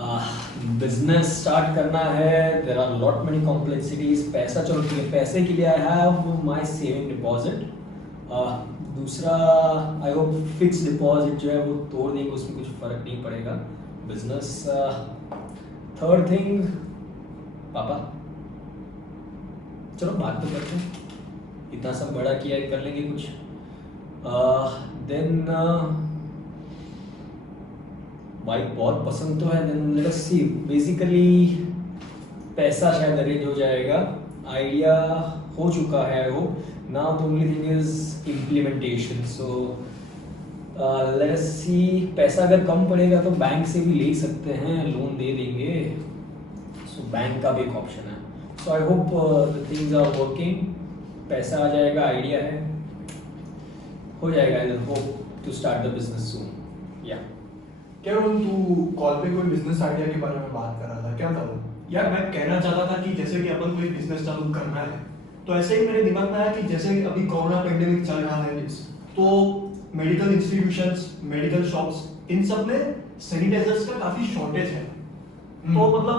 Business start करना है, there are lot many complexities. पैसा चलो ठीक है, पैसे के लिए I have my saving deposit. दूसरा आई होप फिक्स डिपॉजिट जो है वो तोड़ देंगे, उसमें कुछ फ़र्क नहीं पड़ेगा बिजनेस। थर्ड थिंग पापा, चलो बात तो करते हैं, इतना सब बड़ा किया है, कर लेंगे कुछ। देन बाइक बहुत पसंद तो है, देन लेट अस सी। बेसिकली पैसा शायद अरेंज हो जाएगा, आइडिया हो चुका है वो। Now the only thing is implementation. So let us see. पैसा अगर कम पड़ेगा तो बैंक से भी ले सकते हैं, लोन दे देंगे। सो बैंक का भी एक ऑप्शन है। So I hope the things are working. पैसा आ जाएगा, आइडिया है, हो जाएगा। I hope to start the business soon. या क्या रोहन, तू कॉल पे कोई बिजनेस आइडिया के बारे में बात कर रहा था, क्या था वो? यार मैं कहना चाहता था कि जैसे कि अपन कोई बिजनेस चालू करना है, तो ऐसे ही मेरे दिमाग में आया कि जैसे अभी कोरोना पेंडेमिक चल रहा है, तो मेडिकल इंस्टीट्यूशंस, मेडिकल शॉप्स, इन सब में सैनिटाइजर्स का काफी शॉर्टेज है। तो मतलब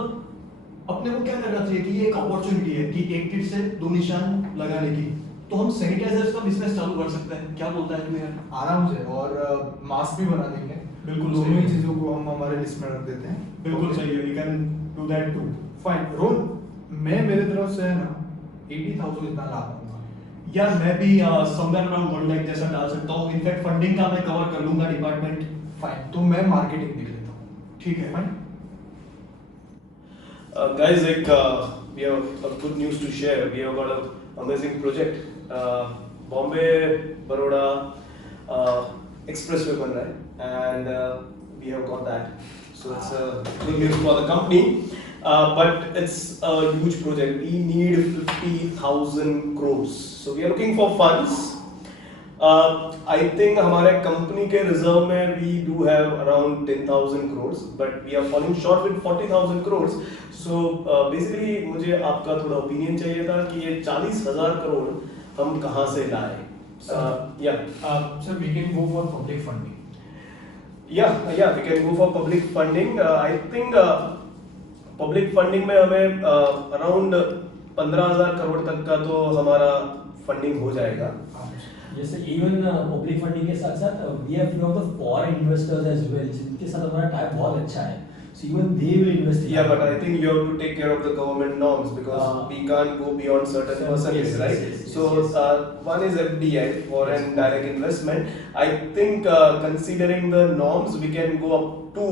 अपने को क्या करना चाहिए कि ये एक अपॉर्चुनिटी है कि एक तीर से दो निशान लगाने की। तो हम सैनिटाइजर्स का बिजनेस चालू कर सकते हैं, क्या बोलता है तू यार? आराम से, और मास्क भी बना देंगे। बिल्कुल दोनों सही ही है। चीजों को हम हमारे लिस्ट में रख देते हैं। बिल्कुल सही है, we can do that too. Fine Rohan, मैं मेरे तरफ से है ना 80,000 इतना ला पाऊंगा। यार मैं भी समवेयर अराउंड 1 लाख जैसा डाल सकता हूँ। इनफैक्ट फंडिंग का मैं कवर कर लूंगा डिपार्टमेंट। फाइन, तो मैं मार्केटिंग देख लेता हूँ। ठीक है। Fine. Guys, we have a good news to share. We have got an amazing project. Bombay Baroda expressway बन रहा है, and we have got that. So it's a good news for the company. But it's a huge project. We need 50,000 crores. So we are looking for funds. I think हमारे company के reserve में we do have around 10,000 crores, but we are falling short with 40,000 crores. So basically मुझे आपका थोड़ा opinion चाहिए था कि ये 40,000 करोड़ हम कहाँ से लाएं? Yeah. Sir, we can go for public funding. Yeah, we can go for public funding. I think public funding में हमें around 15,000 करोड़ तक का तो हमारा फंडिंग हो जाएगा. जैसे इवन पब्लिक फंडिंग के साथ साथ we have few of the foreign investors as well, जिनके साथ हमारा टाइप बहुत अच्छा है. So even they will invest. Yeah, but I think you have to take care of the government norms because we can't go beyond certain percentage, right? So one is FDI, foreign direct investment. I think considering the norms, we can go up to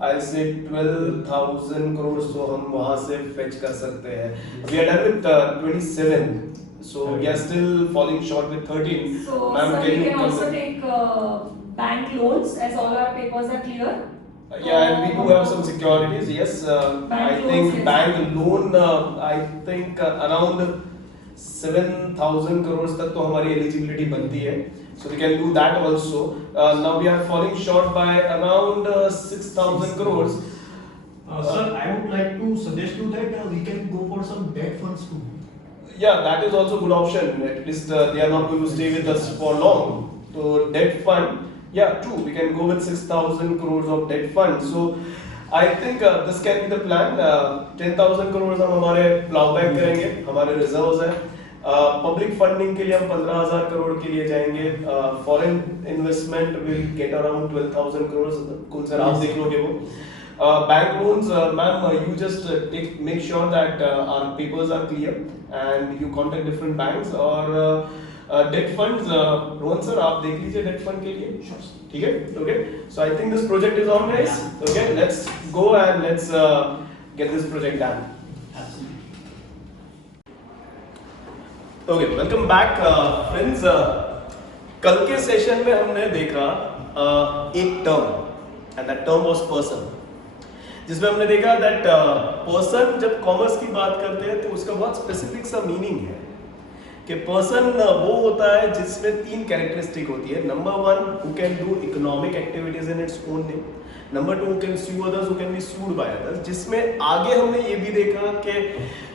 I'll say 12,000 crores. So हम वहाँ से fetch कर सकते हैं. We are done with 27. So we are still falling short with 13. So, Ma'am, sir, can we you can also come- take bank loans as all our papers are clear. Yeah, and we do have some securities. Yes, I Bank think loans, yes. bank loan. I think around 7,000 crores तक तो हमारी eligibility बनती है. So we can do that also. Now we are falling short by around 6,000 crores. Sir, I would like to suggest you that we can go for some debt funds too. Yeah, that is also good option. At least they are not going to stay with us for long. So debt fund, yeah, true. We can go with 6,000 crores of debt fund. So I think this can be the plan. 10,000 crores हम हमारे plow back करेंगे, हमारे reserves हैं. Public funding के लिए हम 15,000 करोड़ के लिए जाएंगे. Foreign investment will get around 12,000 crores. कुल सर आप देख लोगे वो. Bank loans, ma'am, you just make sure that our papers are clear and you contact different banks. और debt funds, रोहन सर आप देख लीजिए debt fund के लिए. ठीक है? Okay. So I think this project is on, guys. Okay, let's go and let's get this project done. Okay, welcome back, friends. कल के सेशन में हमने देखा एक term, and that term was person. जिसमें हमने देखा दैट पर्सन जब कॉमर्स की बात करते हैं तो उसका बहुत स्पेसिफिक सा मीनिंग है कि पर्सन वो होता है जिसमें 3 कैरेक्टरिस्टिक होती है. Number 1, who can do economic activities in its own name. Number 2, who can sue others, who can be sued by others. जिसमें आगे हमने ये भी देखा कि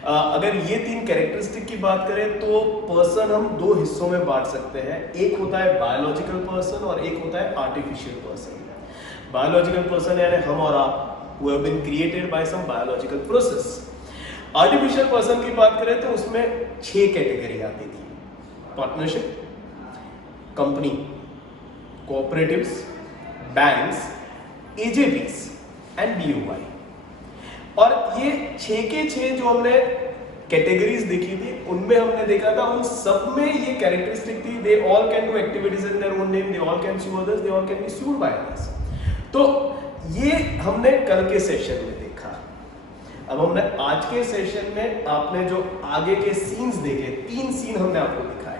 अगर ये 3 कैरेक्टरिस्टिक की बात करें तो पर्सन हम 2 हिस्सों में बांट सकते हैं. एक होता है बायोलॉजिकल पर्सन और एक होता है आर्टिफिशियल पर्सन. बायोलॉजिकल पर्सन यानी हम और आप, who have been created by some biological process. Artificial person की बात करें तो उसमें 6 कैटेगरी आती थी: partnership, company, cooperatives, banks, AJPs and BOI. और ये 6 के 6 जो हमने कैटेगरीज देखी थी उनमें हमने देखा था उन सब में ये कैरेक्टरिस्टिक थी, they all can do activities in their own name, they all can sue others, they all can be sued by others. तो ये हमने कल के सेशन में देखा। अब हमने आज के सेशन में आपने जो आगे के सीन्स देखे, 3 सीन हमने आपको दिखाए।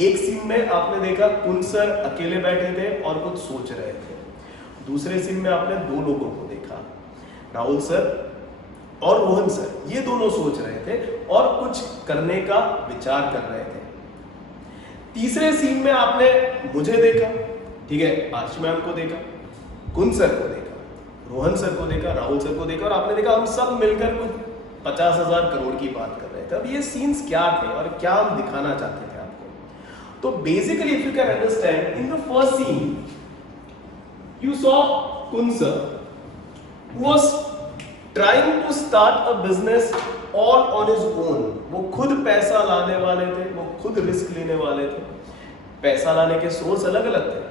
एक सीन में आपने देखा कुन सर अकेले बैठे थे और कुछ सोच रहे थे। दूसरे सीन में आपने 2 लोगों को देखा, राहुल सर और रोहन सर, ये दोनों सोच रहे थे और कुछ करने का विचार कर रहे थे। तीसरे सीन में आपने मुझे देखा, ठीक है, आर्ची मैम को देखा, कुन सर को देखा, रोहन सर को देखा, राहुल सर को देखा और आपने देखा हम सब मिलकर कुछ 50,000 करोड़ की बात कर रहे थे। अब ये सीन्स क्या थे और क्या हम दिखाना चाहते थे आपको? तो basically if you can understand, in the first seen you saw कुन sir was trying to start a business all on his own. वो खुद पैसा लाने वाले थे, वो खुद रिस्क लेने वाले थे। पैसा लाने के सोर्स अलग अलग थे।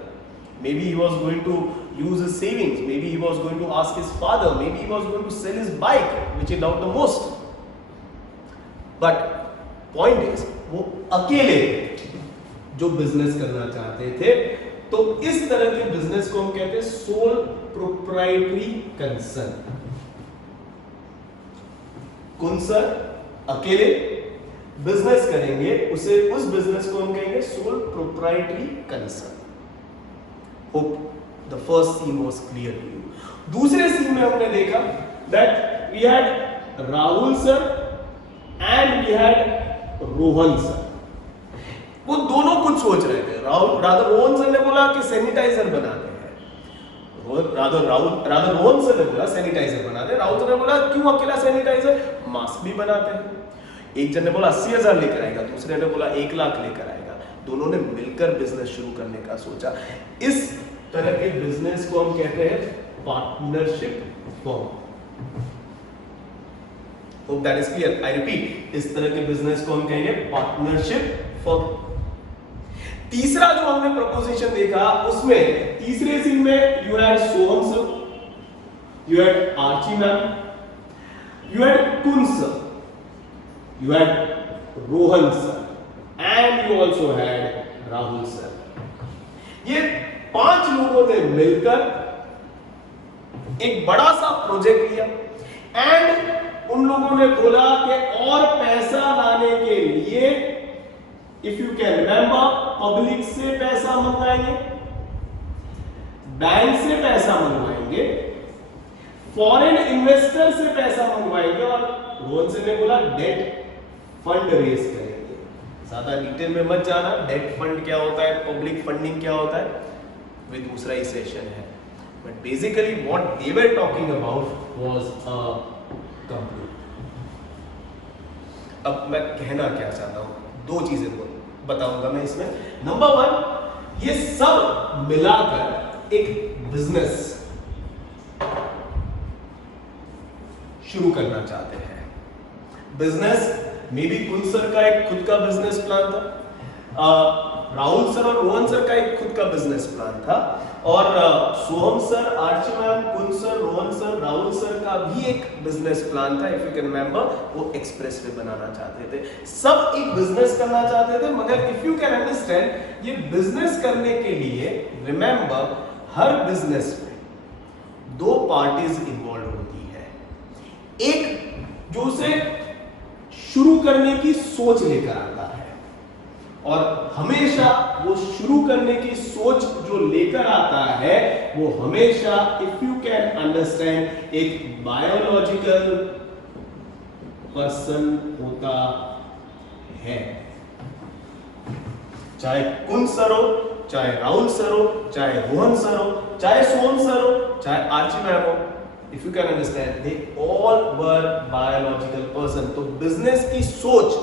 Maybe he was going to use his savings, maybe he was going to ask his father, maybe he was going to sell his bike which he loved the most. But point is वो अकेले जो business करना चाहते थे। तो इस तरह के बिजनेस को हम कहते हैं sole proprietary concern. Kunj sir अकेले बिजनेस करेंगे, उसे उस बिजनेस को हम कहेंगे sole proprietary concern. Hope the first scene was clear to you. दूसरे सीन में हमने देखा that we had Rahul sir and we had Rohan sir. वो दोनों कुछ सोच रहे थे। रोहन सर ने बोला कि सैनिटाइजर बनाते हैं, रोहन सर ने बोला सैनिटाइजर बनाते हैं, राहुल सर ने बोला क्यों अकेला सैनिटाइजर, मास्क भी बनाते हैं। एक जन ने बोला 80,000 लेकर आएगा, दूसरे ने बोला 1 लाख लेकर आएगा। दोनों ने मिलकर बिजनेस शुरू करने का सोचा। इस तरह के बिजनेस को हम कहते हैं partnership form. Hope that is clear. I repeat, इस तरह के बिजनेस को हम कहेंगे पार्टनरशिप फॉर्म। तीसरा जो हमने प्रपोजिशन देखा उसमें तीसरे सीन में you had Soham sir, you had Archi ma'am, you had Kun sir, you had Rohan sir and you also had Rahul sir. ये 5 लोगों ने मिलकर एक बड़ा सा प्रोजेक्ट लिया एंड उन लोगों ने बोला कि और पैसा लाने के लिए if you can remember, public से पैसा मंगवाएंगे, बैंक से पैसा मंगवाएंगे, फॉरेन इन्वेस्टर से पैसा मंगवाएंगे और रोहन सर ने बोला डेट फंड रेज करेंगे। ज्यादा डिटेल में मत जाना, डेट फंड क्या होता है, पब्लिक फंडिंग क्या होता है, वे दूसरा ही सेशन है। But basically what they were talking about was a company. अब मैं कहना क्या चाहता हूं, 2 चीजें बताऊंगा मैं इसमें। नंबर 1, ये सब मिलाकर एक बिजनेस शुरू करना चाहते हैं। बिजनेस मे बी कुन सर का एक खुद का बिजनेस प्लान था, राहुल सर और रोहन सर का एक खुद का बिजनेस प्लान था और सोहम सर, आर्ची मैम, कुन sir, Rohan sir, Rahul sir का भी एक बिजनेस प्लान था। इफ यू कैन रिमेंबर, वो एक्सप्रेसवे बनाना चाहते थे। सब एक बिजनेस करना चाहते थे, मगर इफ यू कैन अंडरस्टैंड, ये बिजनेस करने के लिए रिमेंबर हर बिजनेस में 2 पार्टीज इन्वॉल्व होती है। एक जो उसे शुरू करने की सोच लेकर आता है और हमेशा वो शुरू करने की सोच जो लेकर आता है वो हमेशा, इफ यू कैन अंडरस्टैंड, एक बायोलॉजिकल पर्सन होता है। चाहे कुन सर हो, चाहे राहुल सर हो, चाहे रोहन सर हो, चाहे सोहम सर हो, चाहे आर्ची मैम हो, if you can understand, they all were biological person. तो बिजनेस की सोच,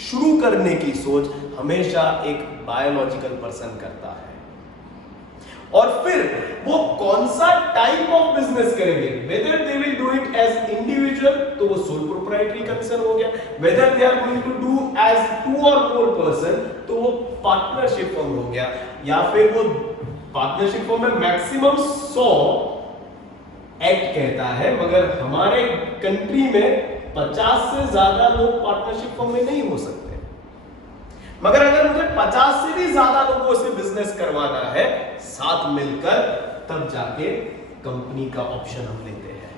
शुरू करने की सोच हमेशा एक बायोलॉजिकल पर्सन करता है। और फिर वो कौन सा टाइप ऑफ बिजनेस करेंगे, whether they will do it as individual तो वो सोल प्रोप्राइटरी कंसर्न हो गया, whether they are going to do as 2 और more पर्सन तो वो पार्टनरशिप फर्म हो गया, या फिर वो पार्टनरशिप फर्म में मैक्सिमम 100 एक्ट कहता है, मगर हमारे कंट्री में 50 से ज्यादा लोग पार्टनरशिप फर्म में नहीं हो सकते। मगर अगर मुझे 50 से भी ज्यादा लोगों से बिजनेस करवाना है साथ मिलकर, तब जाके कंपनी का ऑप्शन हम लेते हैं।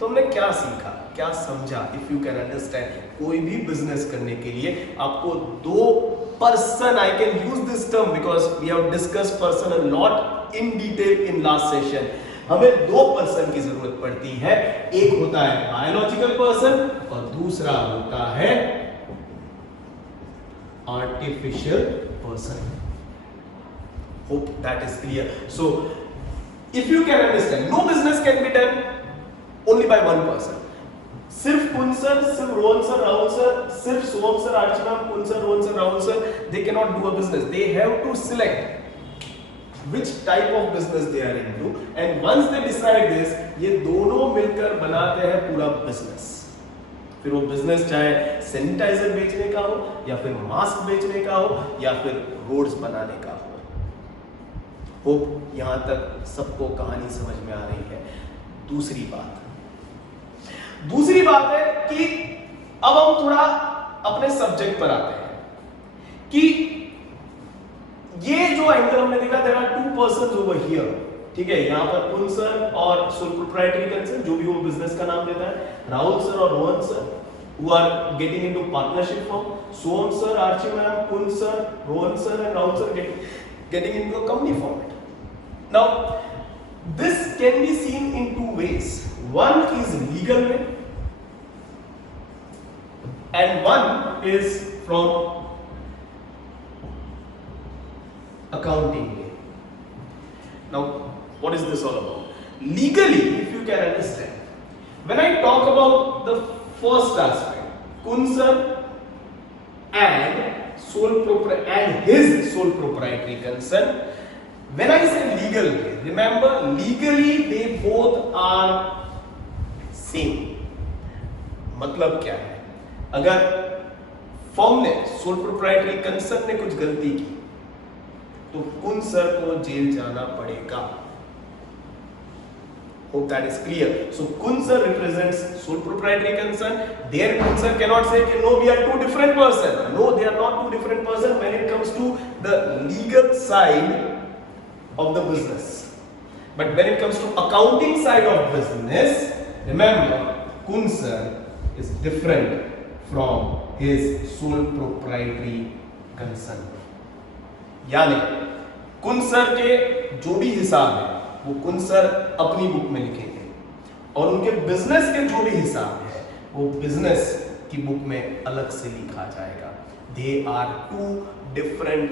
तो हमने क्या सीखा, क्या समझा? इफ यू कैन अंडरस्टैंड, कोई भी बिजनेस करने के लिए आपको 2 person, I can use this term because we have discussed person a lot in detail in last session. हमें 2 पर्सन की जरूरत पड़ती है, एक होता है बायोलॉजिकल पर्सन और दूसरा होता है artificial person. Hope that is clear. So if you can understand, no business can be done only by one person. सिर्फ कुन सर, सिर्फ रोहन सर, राहुल सर, सिर्फ सोम सर, अर्चना, कुन sir, Rohan sir, Rahul sir, they cannot do a business. They have to select which type of business they are into, and once they decide this, ये दोनों मिलकर बनाते हैं पूरा business. फिर वो बिजनेस चाहे सैनिटाइजर बेचने का हो, या फिर मास्क बेचने का हो, या फिर रोड्स बनाने का हो। होप यहां तक सबको कहानी समझ में आ रही है। दूसरी बात है कि अब हम थोड़ा अपने सब्जेक्ट पर आते हैं कि ये जो एंगल हमने देखा, there are 2 persons over here, ठीक है, यहां पर कुन सर और सोल प्रोप्राइटरी कंसर्न, जो भी वो बिजनेस का नाम देता है, राहुल सर और Rohan sir who are getting into partnership firm, Soam sir, Archie ma'am, Kun sir, Rohan sir and Rahul sir getting into a company format. Now this can be seen in 2 ways. One is legal way and one is from accounting way. Now what is this all about? Legally, if you can understand, when I talk about the first aspect, Kun sir and his sole proprietary concern, when I say legal way, remember legally they both are same. मतलब क्या है? अगर firm ने soul proprietary concern ने कुछ गलती की तो कुन सर को जेल जाना पड़ेगा। Hope that is clear. So Kun sir represents sole proprietary concern. There Kun sir cannot say no, we are 2 different persons. No, they are not 2 different persons when it comes to the legal side of the business. But when it comes to accounting side of business, remember Kun sir is different from his sole proprietary concern. यानी कुन sir के जो भी हिसाब है वो कुन sir अपनी बुक में लिखेंगे और उनके बिजनेस के जो भी हिसाब है वो बिजनेस की बुक में अलग से लिखा जाएगा। They are 2 different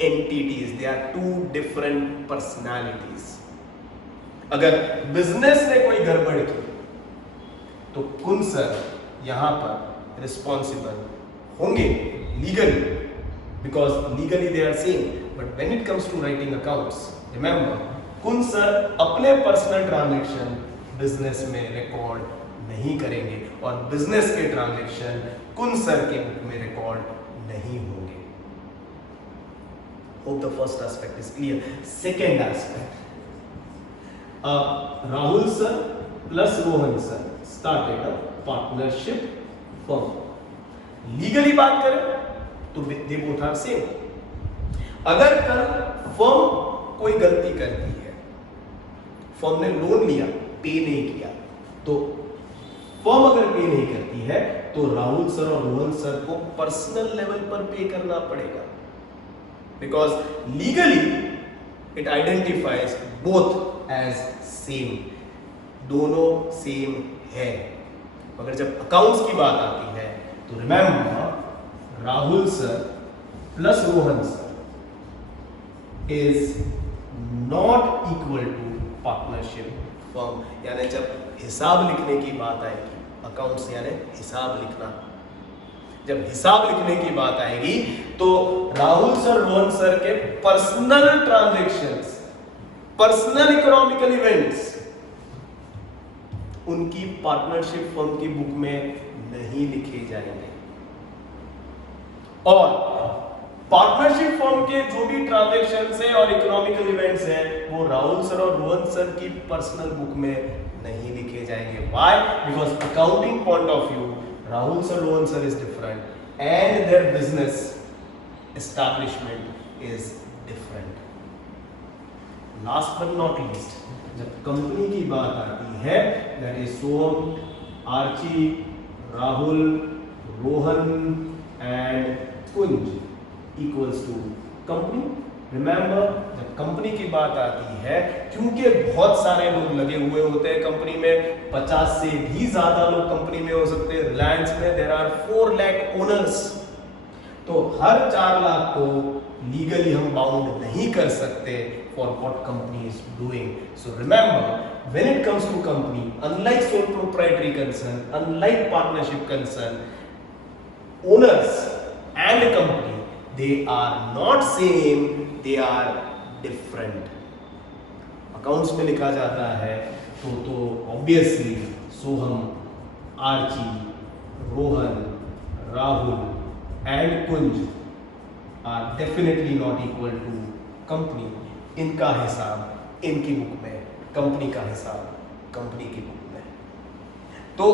entities, they are 2 different personalities. अगर बिजनेस ने कोई गड़बड़ की तो कुन सर यहां पर रिस्पॉन्सिबल होंगे legally, because legally they are same. But when it comes to writing accounts, remember Kunj sir अपने पर्सनल ट्रांजैक्शन बिजनेस में रिकॉर्ड नहीं करेंगे और बिजनेस के ट्रांजैक्शन कुन सर के बुक में रिकॉर्ड नहीं होंगे। Hope the first aspect is clear. Second aspect, Rahul sir plus Rohan sir started a partnership firm. Legally बात करें तो दे बोथ आर सेम। अगर कल फर्म कोई गलती करती है, फर्म ने लोन लिया, पे नहीं किया, तो फर्म अगर पे नहीं करती है तो राहुल सर और रोहन सर को पर्सनल लेवल पर पे करना पड़ेगा, because legally it identifies both as same, दोनों सेम है। मगर जब अकाउंट्स की बात आती है तो remember Rahul sir plus Rohan sir is not equal to partnership firm. यानी जब हिसाब लिखने की बात आएगी, अकाउंट्स यानी हिसाब लिखना, जब हिसाब लिखने की बात आएगी तो राहुल सर रोहन सर के personal transactions personal economical events उनकी पार्टनरशिप फर्म की बुक में नहीं लिखे जाएंगे, और पार्टनरशिप फर्म के जो भी ट्रांजैक्शंस है और इकोनॉमिकल इवेंट्स है वो राहुल सर और रोहन सर की पर्सनल बुक में नहीं लिखे जाएंगे। Why? Because accounting point of view Rahul sir Rohan sir is different and their business establishment is different. Last but not least, जब कंपनी की बात आती है, that is Soham, Archi, Rahul, Rohan and Kunj equals to company. Remember, जब कंपनी की बात आती है, क्योंकि बहुत सारे लोग लगे हुए होते हैं कंपनी में, 50 से भी ज्यादा लोग कंपनी में हो सकते हैं। रिलायंस में देयर आर 4 लाख ओनर्स, तो हर 4 लाख को लीगली हम बाउंड नहीं कर सकते for what company is doing. So remember, when it comes to company, unlike sole proprietary concern, unlike partnership concern, owners and a company, they are not same, they are different. Accounts में लिखा जाता है तो obviously Soham, Archi, Rohan, Rahul and Kunj are definitely not equal to company. इनका हिसाब इनकी book में, company का हिसाब कंपनी की बुक में। तो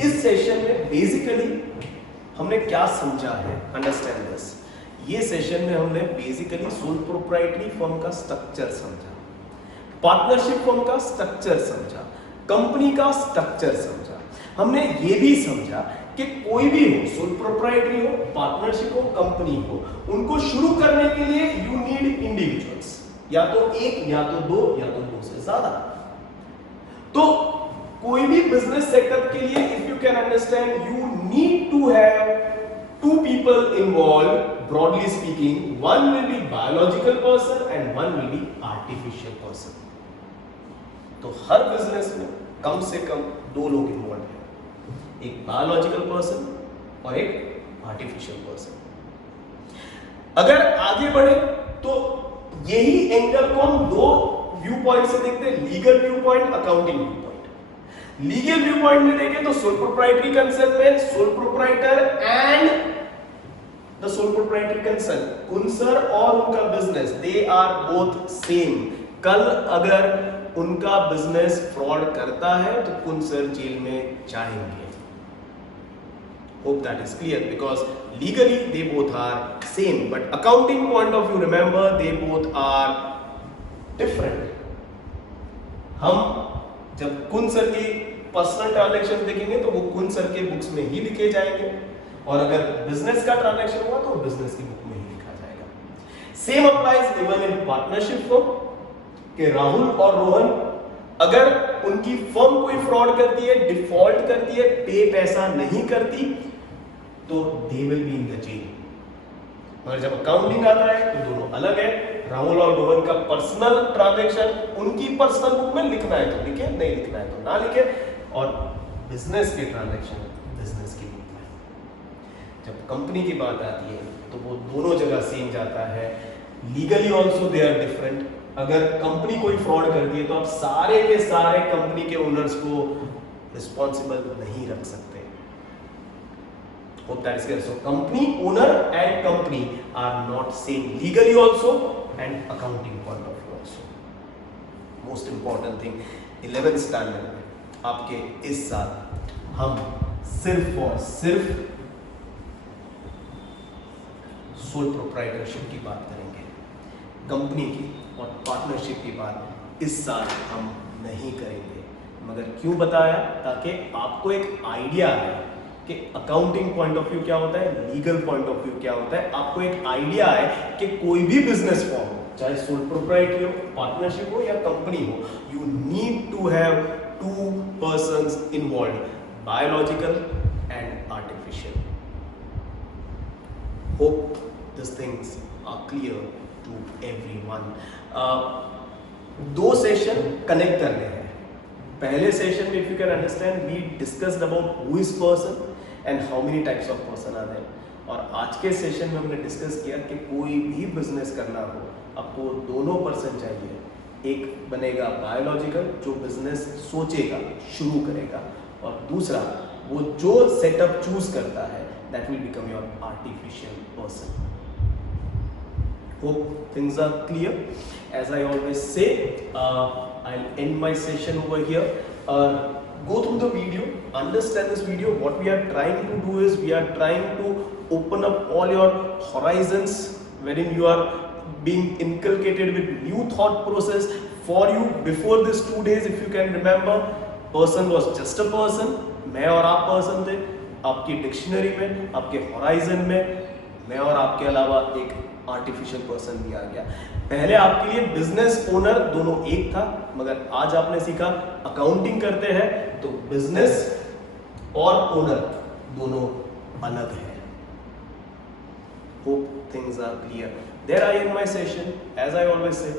इस सेशन में बेसिकली हमने क्या समझा है, अंडरस्टैंड दिस। ये सेशन में हमने बेसिकली सोल प्रोप्राइटरी फर्म का स्ट्रक्चर समझा, पार्टनरशिप फर्म का स्ट्रक्चर समझा, कंपनी का स्ट्रक्चर समझा। हमने ये भी समझा कि कोई भी हो, सोल प्रोप्राइटरी हो, पार्टनरशिप हो, कंपनी हो, उनको शुरू करने के लिए यू नीड इंडिविजुअल्स, या तो एक, या तो दो, या तो दो से ज्यादा। तो कोई भी बिजनेस सेटअप के लिए if you can understand, you need to have 2 people involved, broadly speaking. One will be biological person and one will be artificial person. तो हर बिजनेस में कम से कम 2 लोग इन्वॉल्व हैं, एक बायोलॉजिकल पर्सन और एक आर्टिफिशियल पर्सन। अगर आगे बढ़े तो यही एंगल को हम 2 व्यू पॉइंट से देखते हैं, legal view point, accounting view point. Legal view point में देखें तो सोल प्रोप्राइटरी कंसर्न में sole proprietor and the sole proprietary concern, concern और उनका business, they are both same. कल अगर उनका बिजनेस फ्रॉड करता है तो कुंसर जेल में जाएंगे। Hope that is clear, because legally they both are same, but accounting point of view, remember, they both are different. हम जब कुंसर की पर्सनल ट्रांजैक्शन देखेंगे तो वो कुंसर के बुक्स में ही लिखे जाएंगे, और अगर बिजनेस का ट्रांजैक्शन हुआ तो बिजनेस की बुक में ही लिखा जाएगा। Same applies even in partnership firm के राहुल और रोहन, अगर उनकी फर्म कोई फ्रॉड करती है, डिफॉल्ट करती है, पे पैसा नहीं करती, तो they will be in the jail. मगर जब अकाउंटिंग आता है तो दोनों अलग है। राहुल और रोहन का पर्सनल ट्रांजैक्शन उनकी पर्सनल बुक में लिखना है तो लिखे, नहीं लिखना है तो ना लिखे, और बिजनेस के ट्रांजैक्शन बिजनेस की बुक में। जब कंपनी की बात आती है तो वो दोनों जगह सेम जाता है। Legally also they are different. अगर कंपनी कोई फ्रॉड करती है तो आप सारे के सारे कंपनी के ओनर्स को रिस्पॉन्सिबल नहीं रख सकते। Hope that is clear. So company owner and company are not same legally also and accounting point of view also. Most important thing, 11th standard में आपके इस साल हम सिर्फ और सिर्फ सोल प्रोप्राइटरशिप की बात करेंगे। कंपनी की और पार्टनरशिप की बात इस साल हम नहीं करेंगे। मगर क्यों बताया? ताकि आपको एक आइडिया है कि अकाउंटिंग पॉइंट ऑफ व्यू क्या होता है, लीगल पॉइंट ऑफ व्यू क्या होता है। आपको एक आइडिया है कि कोई भी बिजनेस फॉर्म, चाहे सोल प्रोप्राइटरी हो, पार्टनरशिप हो या कंपनी हो, you need to have 2 persons involved, biological and artificial. Hope these things are clear to everyone. 2 session connect करने हैं। पहले सेशन में, if you can understand, we discussed about who is person and how many types of person are there. और आज के session में हमने discuss किया कि कोई भी बिजनेस करना हो आपको दोनों पर्सन चाहिए, एक बनेगा बायोलॉजिकल जो बिजनेस सोचेगा, शुरू करेगा, और दूसरा वो जो सेटअप चूज करता है that will become your artificial person. Hope things are clear. As I always say, I'll end my session over here. Go through the video, understand this video. What we are trying to do is we are trying to open up all your horizons, wherein you are being inculcated with new thought process for you. Before this 2 days, if you can remember, person was just a person. मैं और आप person थे. आपकी dictionary में, आपके horizon में मैं और आपके अलावा एक आर्टिफिशियल पर्सन भी आ गया. पहले आपके लिए बिजनेस ओनर दोनों एक था, मगर आज आपने सीखा अकाउंटिंग करते हैं तो बिजनेस और ओनर दोनों अलग है. Hope things are clear. There I end my session. As I always say,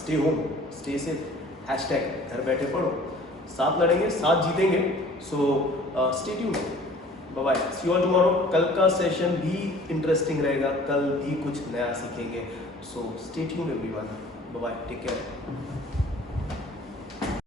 stay home, stay safe, # घर बैठे पढ़ो, साथ लड़ेंगे, साथ जीतेंगे. So stay tuned. Bye bye. See you all tomorrow. कल का सेशन भी इंटरेस्टिंग रहेगा, कल भी कुछ नया सीखेंगे. So stay tuned everyone. Bye bye. Take care.